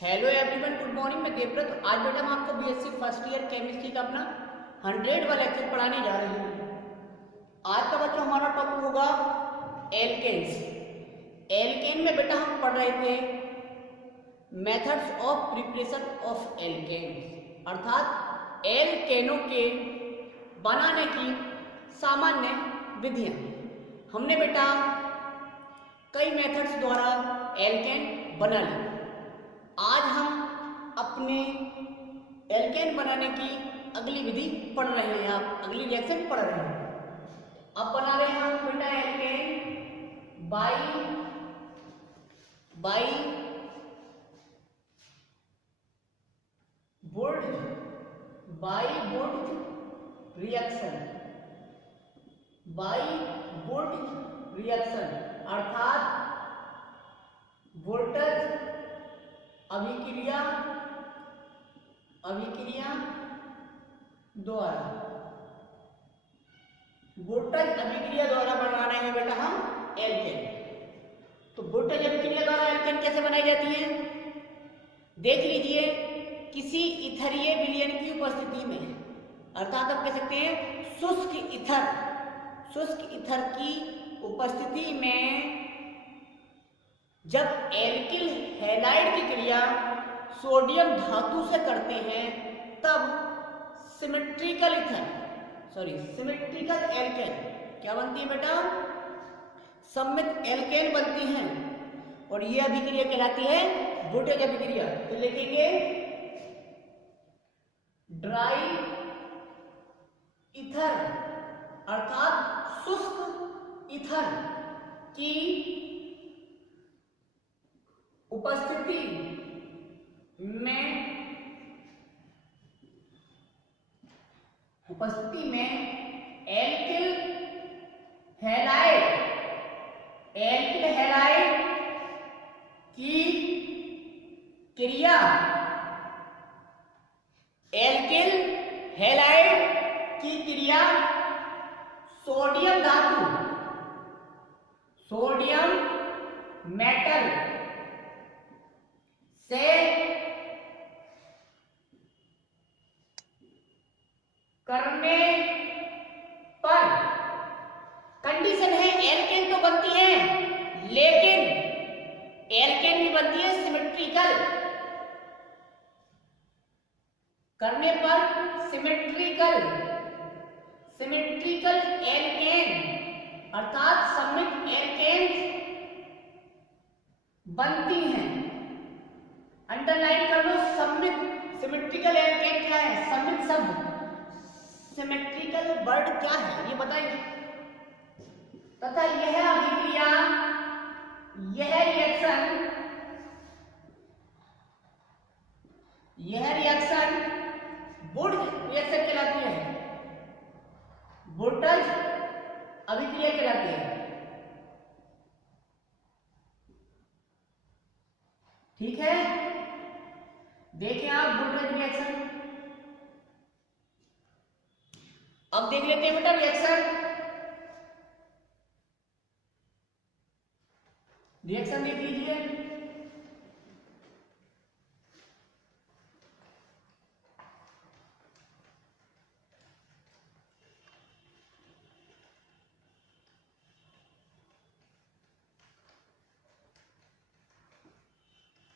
Hello everyone, good morning. मैं देवव्रत। आज बेटा हम आपको बीएससी फर्स्ट ईयर केमिस्ट्री का अपना 100 वाला लेक्चर पढ़ाने जा रहे हैं। आज का बच्चों हमारा टॉपिक होगा एल्केन्स। एल्केन में बेटा हम पढ़ रहे थे methods of preparation of alkenes, अर्थात एल्केनों के बनाने की सामान्य विधियां। हमने बेटा कई मेथड्स द्वारा एल्केन बना ली। आज हम अपने एल्केन बनाने की अगली विधि पढ़ रहे हैं, आप अगली रिएक्शन पढ़ रहे हैं। अब बना रहे हैं हम बेटा एल्केन बाई वुड रिएक्शन, अर्थात वोल्टेज अभिक्रिया द्वारा वोल्टेज अभिक्रिया द्वारा बना रहे हैं बेटा हम एल्केन। तो वोल्टेज अभिक्रिया द्वारा एल्केन कैसे बनाई जाती है देख लीजिए। किसी इथरीय विलयन की उपस्थिति में, अर्थात आप कह सकते हैं शुष्क ईथर की उपस्थिति में जब एल्किल हैलाइड की क्रिया सोडियम धातु से करते हैं तब सिमेट्रिकल एल्केन क्या बनती है बेटा? सममित एल्केन बनती हैं और यह अभिक्रिया कहलाती है वोल्टेज अभिक्रिया। तो लिखेंगे ड्राई ईथर, अर्थात शुष्क ईथर की उपस्थिति में एल्किल हैलाइड की क्रिया सोडियम मेटल से करने पर, कंडीशन है एल्केन तो बनती है लेकिन एल्केन भी बनती है सिमेट्रिकल, करने पर सिमेट्रिकल एल्केन, अर्थात सममित एल्केन बनती हैं। अंडरलाइन कर लो सममित। सिमेट्रिकल एल्केन क्या है? सममित शब्द सिमेट्रिकल वर्ड क्या है ये बताइए। तथा यह अभिक्रिया, यह रिएक्शन वुड रिएक्शन कहलाती है, वोल्टेज अभिक्रिया कहलाती है। ठीक है, देखें आप वोल्टेज रिएक्शन। अब देख लेते हैं बेटा रिएक्शन देख लीजिए।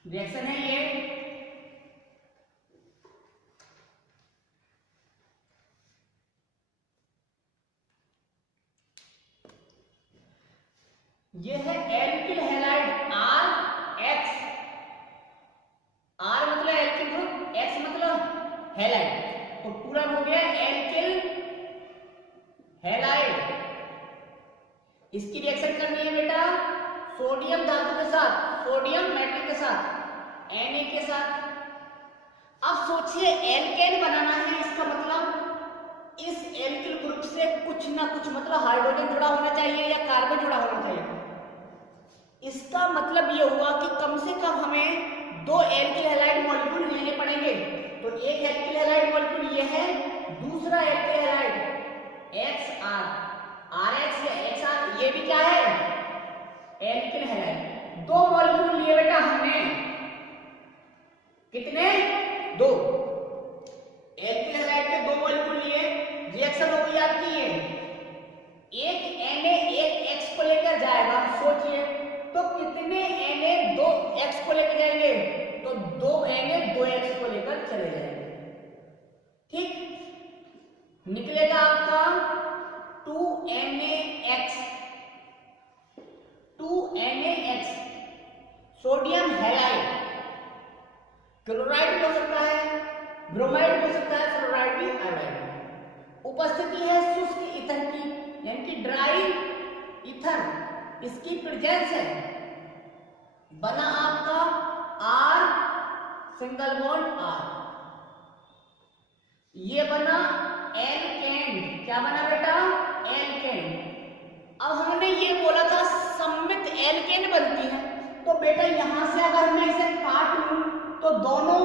रिएक्शन है ये है एल्किल हैलाइड RX, R मतलब एल्किल ग्रुप, X मतलब हैलाइड, तो पूरा हो गया एल्किल हैलाइड। इसकी रिएक्शन करनी है बेटा सोडियम धातु के साथ, सोडियम मेटल के साथ, Na के साथ। अब सोचिए एल्केन बनाना है, इसका मतलब इस एल्किल ग्रुप से कुछ ना कुछ मतलब हाइड्रोजन जुड़ा होना चाहिए या कार्बन जुड़ा होना चाहिए। इसका मतलब यह हुआ कि कम से कम हमें 2 एल्किल हैलाइड मॉलिक्यूल लेने पड़ेंगे। तो एक एल्किल हैलाइड मॉलिक्यूल यह है, दूसरा एल्किल हैलाइड XR, RX या XR, ये भी क्या है? Alkyl halide. 2 मॉलिक्यूल लिए बेटा हमने, दो एक्स को लेकर चले जाएंगे। ठीक, निकलेगा आपका 2NaX, 2NaX sodium halide. Chloride भी हो सकता है, ब्रोमाइड भी हो सकता है, फ्लोराइड भी, आयोडाइड भी। उपस्थिति है शुष्क ईथर की, यानी कि ड्राई ईथर, इसकी प्रेजेंस है। बना आपका R सिंगल बॉन्ड R, ये बना एल्केन। क्या बना बेटा? एल्केन। अब हमने ये बोला था सममित एल्केन बनती है, तो बेटा यहां से अगर मैं इसे काट लूं तो दोनों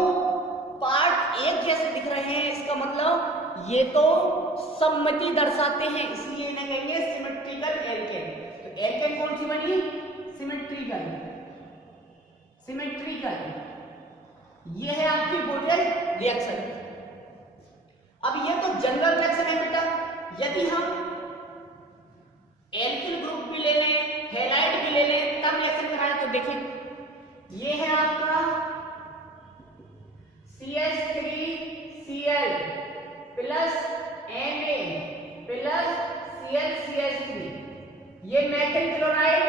पार्ट एक जैसे दिख रहे हैं, इसका मतलब ये तो सम्मति दर्शाते हैं, इसलिए इन्हें कहेंगे सिमेट्रिकल एल्केन। तो एल्केन कौन सी बनी? सिमेट्रिकल। सिमेट्रिकल, ये है आपकी बोटेल रिएक्शन। अब ये तो जनरल रिएक्शन है बेटा, यदि हम एल्किल ग्रुप भी ले लें, हैलाइड भी ले लें, तब रिएक्शन कराएं तो देखिए ये है आपका CH3Cl plus Na plus ClCH3, ये मैथिल क्लोराइड,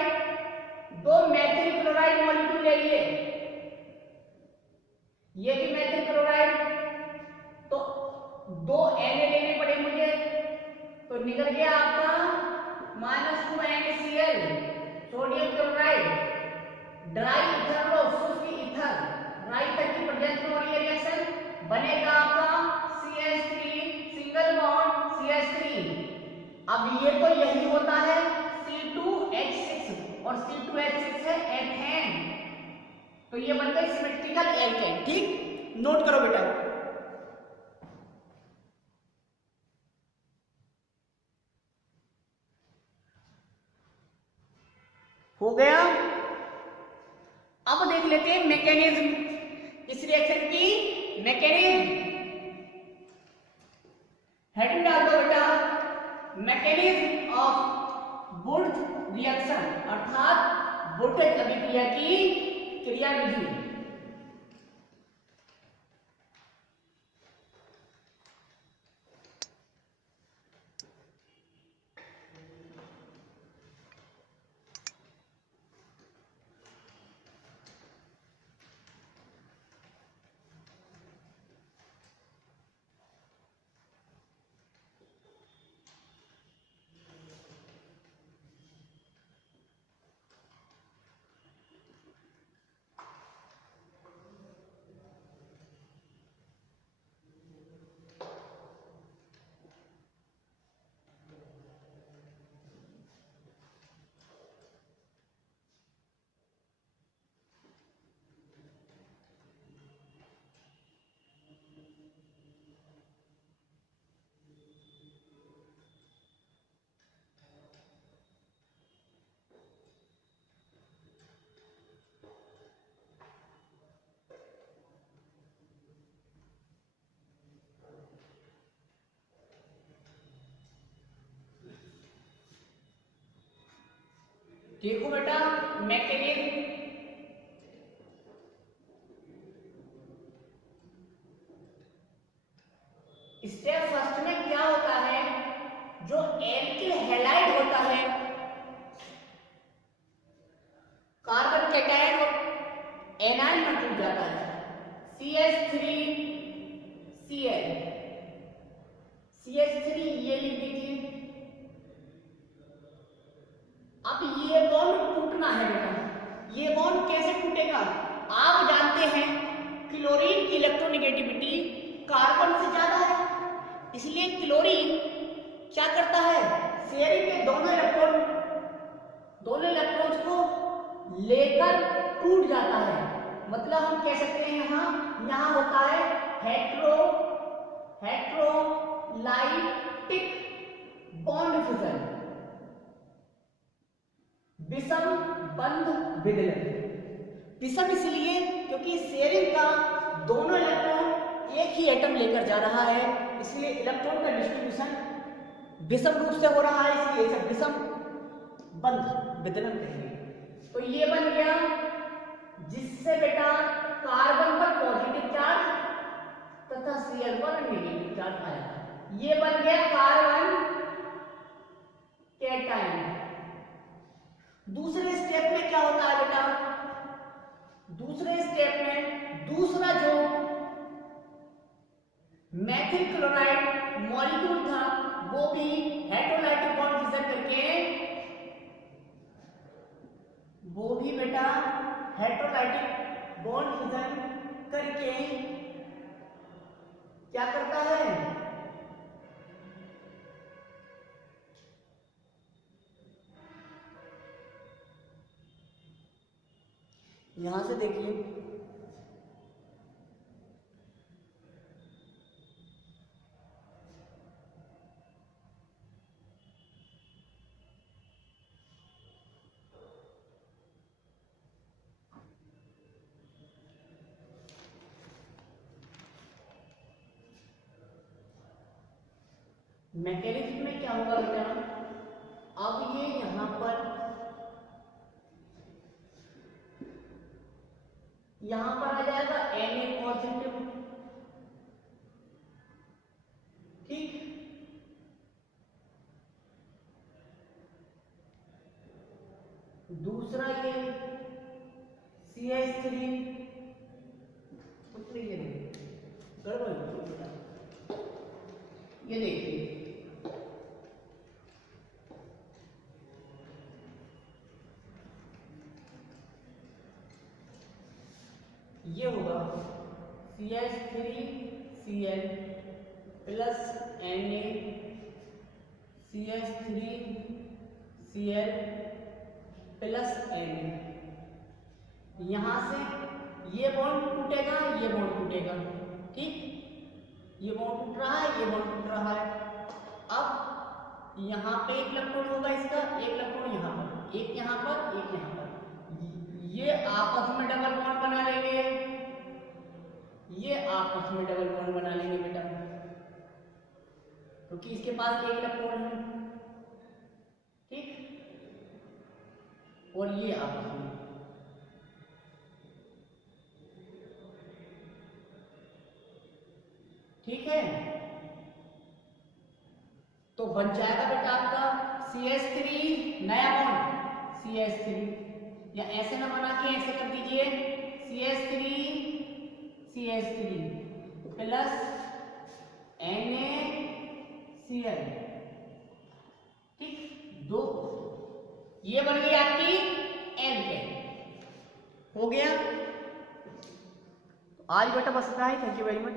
दो मैथिल क्लोराइड मॉलिक्यूल ले लिए, ये भी मैथिल क्लोराइड, तो दो Na लेने पड़े मुझे, तो निकल गया आपका -2NaCl sodium chloride, dry ether लो, शुष्क ईथर, ड्राई ईथर की प्रेजेंस में हो रही है रिएक्शन, बनेगा आपका CH3 सिंगल बॉन्ड CH3। अब ये तो यही होता है C2H6 और C2H6 है एथेन, तो ये बन गई सिमेट्रिकल एल्केन। ठीक, नोट करो बेटा। हो गया। अब देख लेते हैं मैकेनिज्म, इस रिएक्शन की मैकेनिज्म। हेडिंग डाल दो बेटा, मैकेनिज्म ऑफ वुड्थ रिएक्शन, अर्थात वोल्टेज अभिक्रिया की क्रियाविधि। देखो बेटा मैकेनिज्म, स्टेप फर्स्ट में क्या होता है, जो एल्किल हैलाइड होता है, कार्बन कैटायन और एनायन में टूट जाता है, CH3Cl, CH3 ये लिख दीजिए। अब ये बॉन्ड टूटना है बेटा, ये बॉन्ड कैसे टूटेगा? आप जानते हैं क्लोरीन की इलेक्ट्रोनेगेटिविटी कार्बन से ज्यादा है, इसलिए क्लोरीन क्या करता है, शेयरिंग के दोनों इलेक्ट्रॉन्स को लेकर टूट जाता है। मतलब हम कह सकते हैं यहां होता है हेट्रोलाइटिक बॉन्ड फ्यूजन, विषम बंध विदलन। विषम इसलिए क्योंकि शेयरिंग का दोनों इलेक्ट्रॉन एक ही एटम लेकर जा रहा है, इसलिए इलेक्ट्रॉन का डिस्ट्रीब्यूशन विषम रूप से हो रहा है, इसलिए इसे विषम बंध विदलन कहेंगे। तो ये बन गया, जिससे बेटा कार्बन पर पॉजिटिव चार्ज Cl पर नेगेटिव चार्ज आया। ये बन गया कार्बन कैटायन। दूसरे स्टेप में क्या होता है बेटा? दूसरे स्टेप में दूसरा जो मेथिल क्लोराइड मॉलिक्यूल था वो भी हेटेरोलाइटिक बॉन्ड फिशन करके, वो भी बेटा हेटेरोलाइटिक बॉन्ड फिशन करके क्या करता है? यहां से देखिए, मैकेनिज्म में क्या होगा बेटा? अब ये यहां पर आ जाएगा Na पॉजिटिव, ठीक। दूसरा ये CH3, गड़बड़, ये देखिए ये होगा CH3Cl plus Na CH3Cl plus Na। यहां से ये बॉन्ड टूटेगा, ये बॉन्ड टूटेगा, ठीक। ये बॉन्ड टूट रहा है, ये बॉन्ड टूट रहा है। अब यहां पे एक इलेक्ट्रॉन होगा इसका, एक इलेक्ट्रॉन यहां पर, एक यहां पर, एक यहां पर। ये आपस में डबल बॉन्ड बना लेंगे, ये आपस में डबल बॉन्ड बना लेंगे बेटा, क्योंकि इसके पास एक इलेक्ट्रॉन है, ठीक। और ये आपस में, ठीक है। तो बन जाएगा बेटा आपका CH3 नया बॉन्ड CH3, या ऐसे ना बना के ऐसे कर दीजिए CH3 प्लस NaCl, ठीक। दो ये बन गई आपकी एल्केन, हो गया। आज बेटा बस इतना ही। Thank you very much.